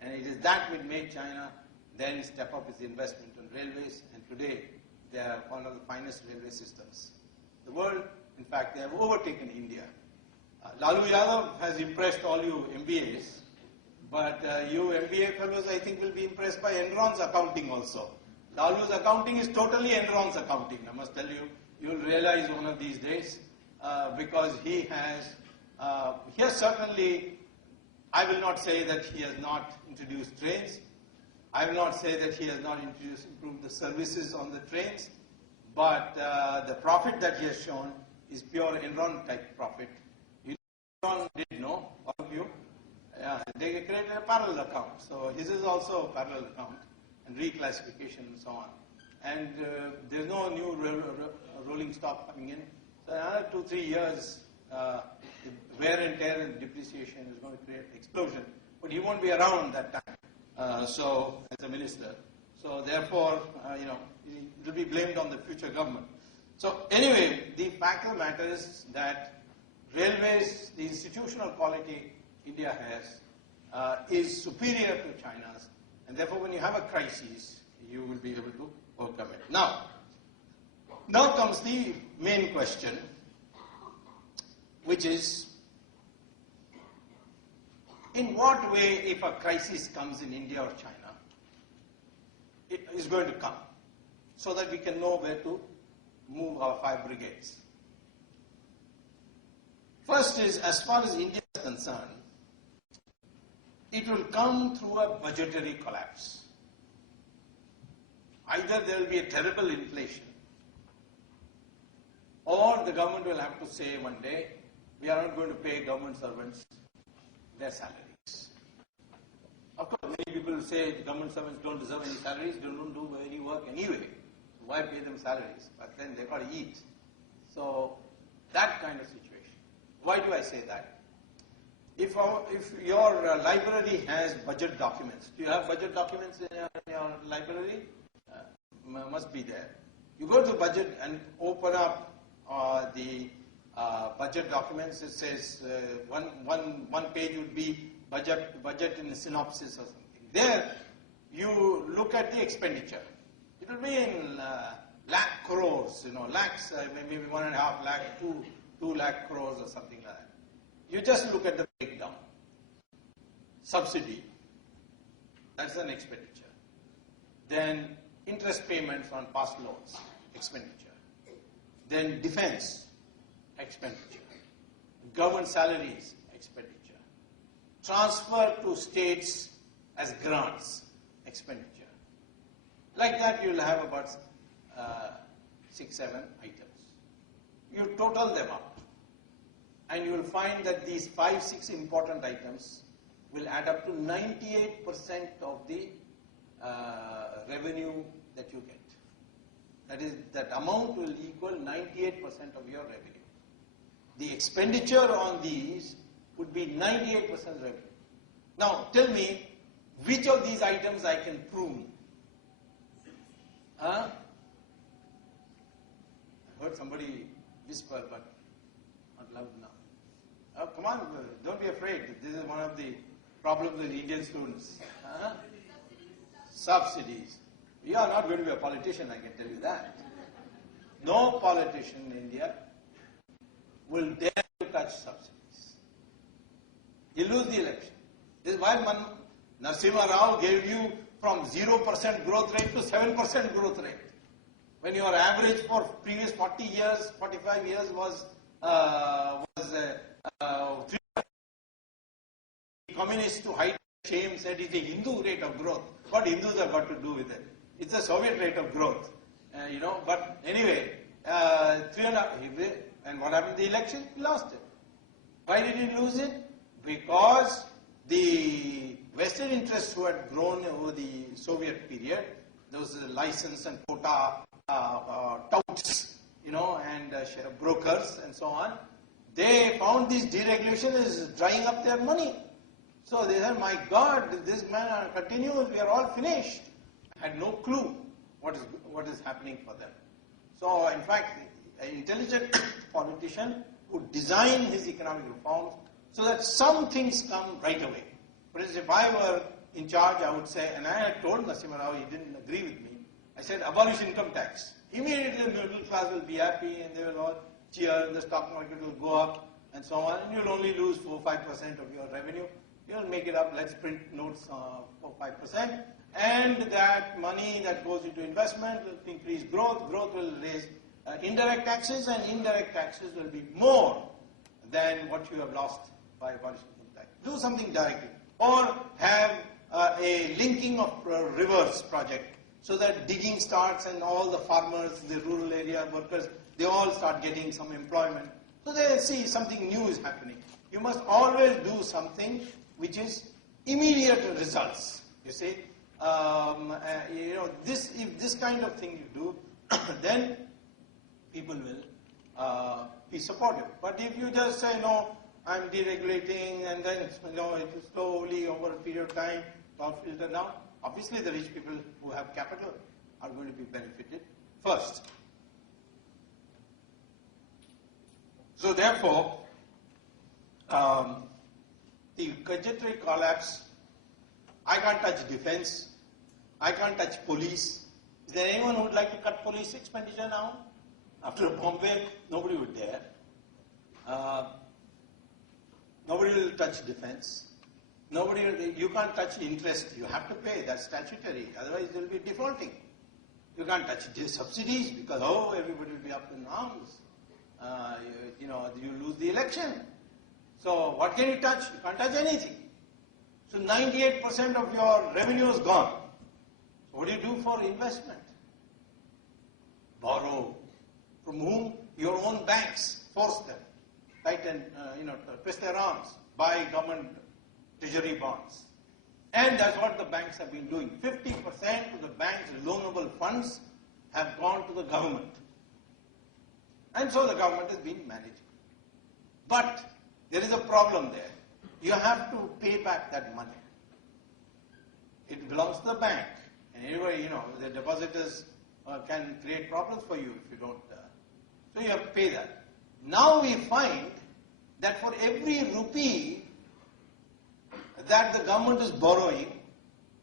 And it is that which made China then step up its investment in railways, and today they are one of the finest railway systems. The world, in fact, they have overtaken India. Lalu Yadav has impressed all you MBAs, but you MBA fellows, I think, will be impressed by Enron's accounting also. Lalu's accounting is totally Enron's accounting. I must tell you, you will realize one of these days, because he has certainly, I will not say that he has not introduced trains. I will not say that he has not improved the services on the trains, but the profit that he has shown is pure Enron type profit. Enron did know, all of you. They created a parallel account. So his is also a parallel account and reclassification and so on. And there's no new rolling stock coming in. So another 2-3 years, the wear and tear and depreciation is going to create an explosion. But he won't be around that time. So as a minister. So therefore, it will be blamed on the future government. So anyway, the fact of the matter is that railways, the institutional quality India has is superior to China's, and therefore when you have a crisis, you will be able to overcome it. Now comes the main question, which is, in what way, if a crisis comes in India or China, it is going to come, so that we can know where to move our 5 brigades. First is, as far as India is concerned, it will come through a budgetary collapse. Either there will be a terrible inflation, or the government will have to say one day, we are not going to pay government servants their salaries. Of course, many people say the government servants don't deserve any salaries, they don't do any work anyway. Why pay them salaries? But then they've got to eat. So, that kind of situation. Why do I say that? If your library has budget documents, do you have budget documents in your library? Must be there. You go to budget and open up the budget documents. It says one page would be budget in a synopsis or something. There, you look at the expenditure. It will be in lakh crores, lakhs, maybe 1.5 lakh, 2 lakh crores or something like that. You just look at the breakdown. Subsidy, that's an expenditure. Then interest payments on past loans, expenditure. Then defense, expenditure. Government salaries, expenditure. transferred to states as grants, expenditure. Like that you will have about 6-7 items. You total them up and you will find that these 5-6 important items will add up to 98% of the revenue that you get. That is, that amount will equal 98% of your revenue. The expenditure on these would be 98% revenue. Now, tell me, which of these items I can prune? I heard somebody whisper, but not loud enough. Oh, come on, don't be afraid. This is one of the problems with Indian students. Subsidies. You are not going to be a politician, I can tell you that. No politician in India will dare to touch subsidies. You lose the election. This is why Narasimha Rao gave you from 0% growth rate to 7% growth rate. When your average for previous 40 years, 45 years was 3. Communists, to hide shame, said it's a Hindu rate of growth. What Hindus have got to do with it? It's a Soviet rate of growth, But anyway, 3.5. And what happened in the election? He lost it. Why did he lose it? Because the Western interests who had grown over the Soviet period, those license and quota touts, and brokers and so on, they found this deregulation is drying up their money. So they said, my God, this man continues, we are all finished. Had no clue what is happening for them. So in fact, an intelligent politician would design his economic reforms so that some things come right away. For instance, if I were in charge, I would say, and I had told Narasimha Rao, he didn't agree with me, I said, abolish income tax. Immediately the middle class will be happy and they will all cheer and the stock market will go up and so on, and you'll only lose 4-5% of your revenue. You'll make it up, let's print notes for 5%, and that money that goes into investment will increase growth, growth will raise indirect taxes, and indirect taxes will be more than what you have lost by abolishing income tax. Do something directly. Or have a linking of rivers project, so that digging starts and all the farmers, the rural area workers, they all start getting some employment. So they see something new is happening. You must always do something which is immediate results. You see, if this kind of thing you do, then people will be supportive. But if you just say, no, I'm deregulating, and then it will slowly over a period of time all filter down, obviously the rich people who have capital are going to be benefited first. So therefore, the budgetary collapse, I can't touch defense, I can't touch police. Is there anyone who would like to cut police expenditure now? After Bombay, nobody would dare. Nobody will touch defense. You can't touch interest, you have to pay, that's statutory, otherwise there will be defaulting. You can't touch subsidies because, everybody will be up in arms. You lose the election. So what can you touch? You can't touch anything. So 98% of your revenue is gone. So what do you do for investment? Borrow. From whom? Your own banks. Force them. Tighten, twist their arms. Buy government treasury bonds. And that's what the banks have been doing. 50% of the bank's loanable funds have gone to the government. And so the government has been managing. But there is a problem there. You have to pay back that money. It belongs to the bank. And anyway, the depositors can create problems for you if you don't. So you have to pay that. Now we find that for every rupee that the government is borrowing,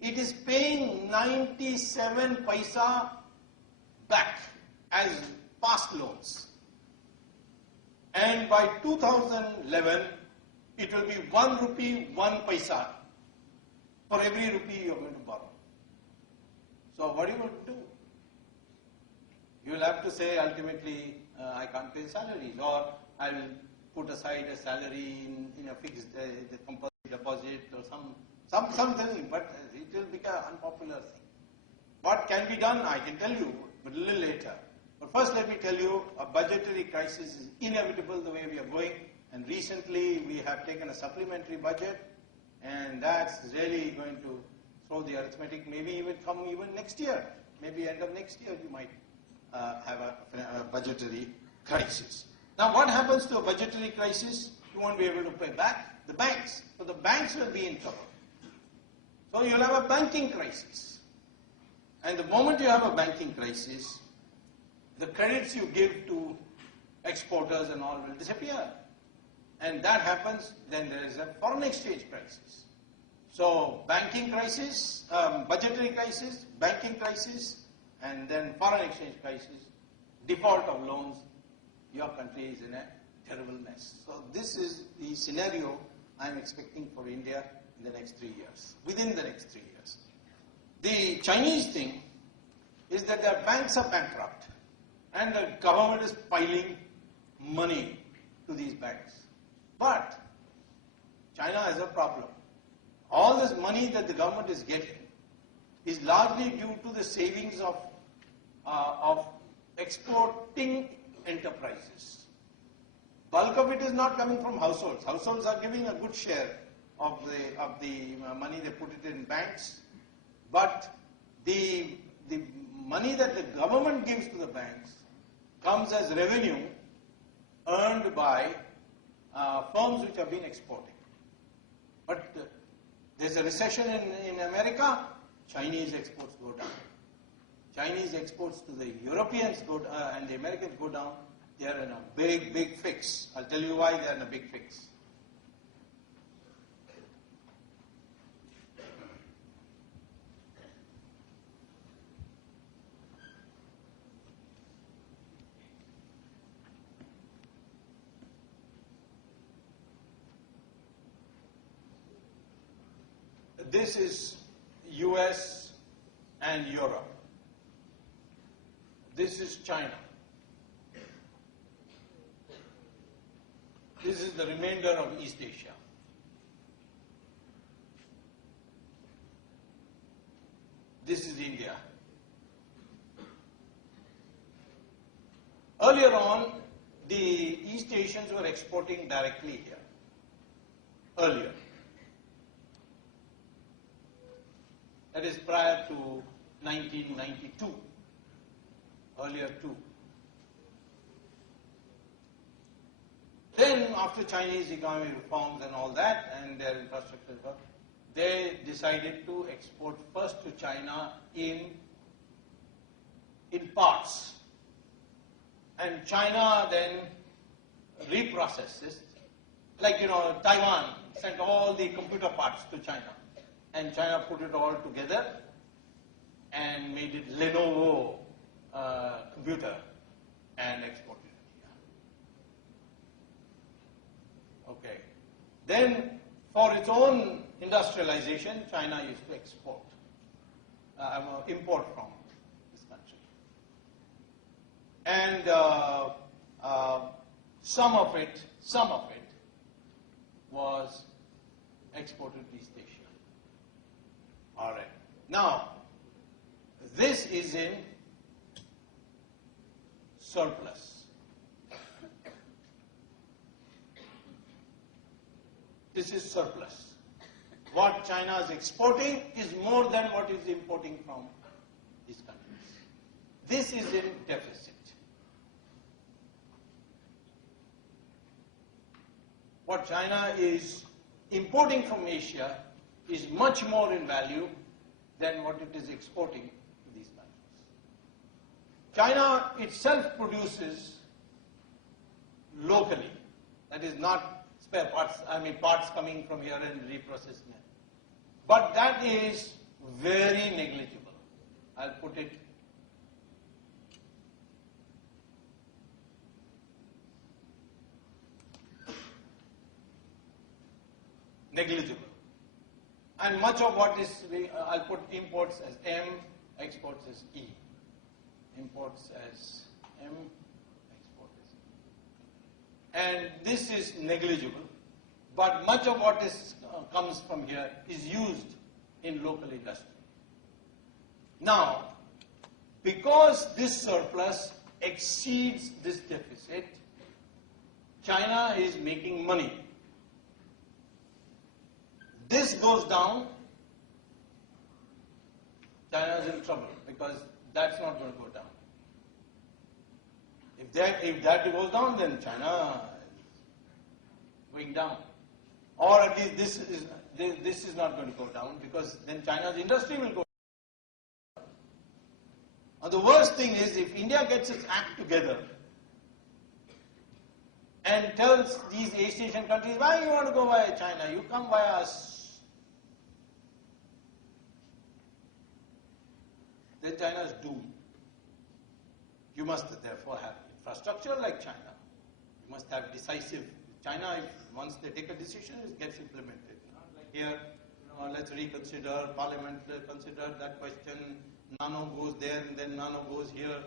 it is paying 97 paisa back as past loans. And by 2011, it will be 1 rupee, 1 paisa for every rupee you are going to borrow. So what are you going to do? You will have to say ultimately, I can't pay salaries, or I will put aside a salary in a fixed compulsory deposit or something, but it will become an unpopular thing. What can be done, I can tell you, but a little later. But first let me tell you, a budgetary crisis is inevitable the way we are going, and recently we have taken a supplementary budget, and that's really going to throw the arithmetic, maybe even come even next year. Maybe end of next year you might have a budgetary crisis. Now what happens to a budgetary crisis? You won't be able to pay back the banks. So the banks will be in trouble. So you'll have a banking crisis. And the moment you have a banking crisis, the credits you give to exporters and all will disappear. And that happens, then there is a foreign exchange crisis. So banking crisis, budgetary crisis, banking crisis, and then foreign exchange crisis, default of loans, your country is in a terrible mess. So this is the scenario I'm expecting for India in the next 3 years, within the next 3 years. The Chinese thing is that their banks are bankrupt and the government is piling money to these banks. But China has a problem. All this money that the government is getting is largely due to the savings of exporting enterprises. Bulk of it is not coming from households. Households are giving a good share of the money they put it in banks, but the money that the government gives to the banks comes as revenue earned by firms which have been exporting. But there's a recession in America, Chinese exports go down. Chinese exports to the Europeans go and the Americans go down. They are in a big, big fix. I'll tell you why they are in a big fix. This is US and Europe. This is China. This is the remainder of East Asia. This is India. Earlier on, the East Asians were exporting directly here. Earlier. That is prior to 1992. Earlier too. Then after Chinese economic reforms and all that and their infrastructure, they decided to export first to China in parts. And China then reprocesses, like Taiwan sent all the computer parts to China. And China put it all together and made it Lenovo computer and exported it here. Okay. Then, for its own industrialization, China used to import from this country. And some of it was exported to East Asia. All right. Now, this is in surplus. This is surplus. What China is exporting is more than what is importing from these countries. This is in deficit. What China is importing from Asia is much more in value than what it is exporting to these countries. China itself produces locally. That is not spare parts, parts coming from here and reprocessing it. But that is very negligible. I'll put it negligible. And much of what is, I'll put imports as M, exports as E. Imports as M, exports as E. And this is negligible, but much of what is comes from here is used in local industry. Now, because this surplus exceeds this deficit, China is making money. This goes down, China is in trouble because that's not going to go down. If that goes down, then China is going down. Or at least this is not going to go down because then China's industry will go down. And the worst thing is if India gets its act together and tells these East Asian countries, why you want to go via China? You come via us. Then China is doomed. You must therefore have infrastructure like China. You must have decisive. China, once they take a decision, it gets implemented. Like here, let's reconsider, Parliament consider that question, nano goes there and then nano goes here.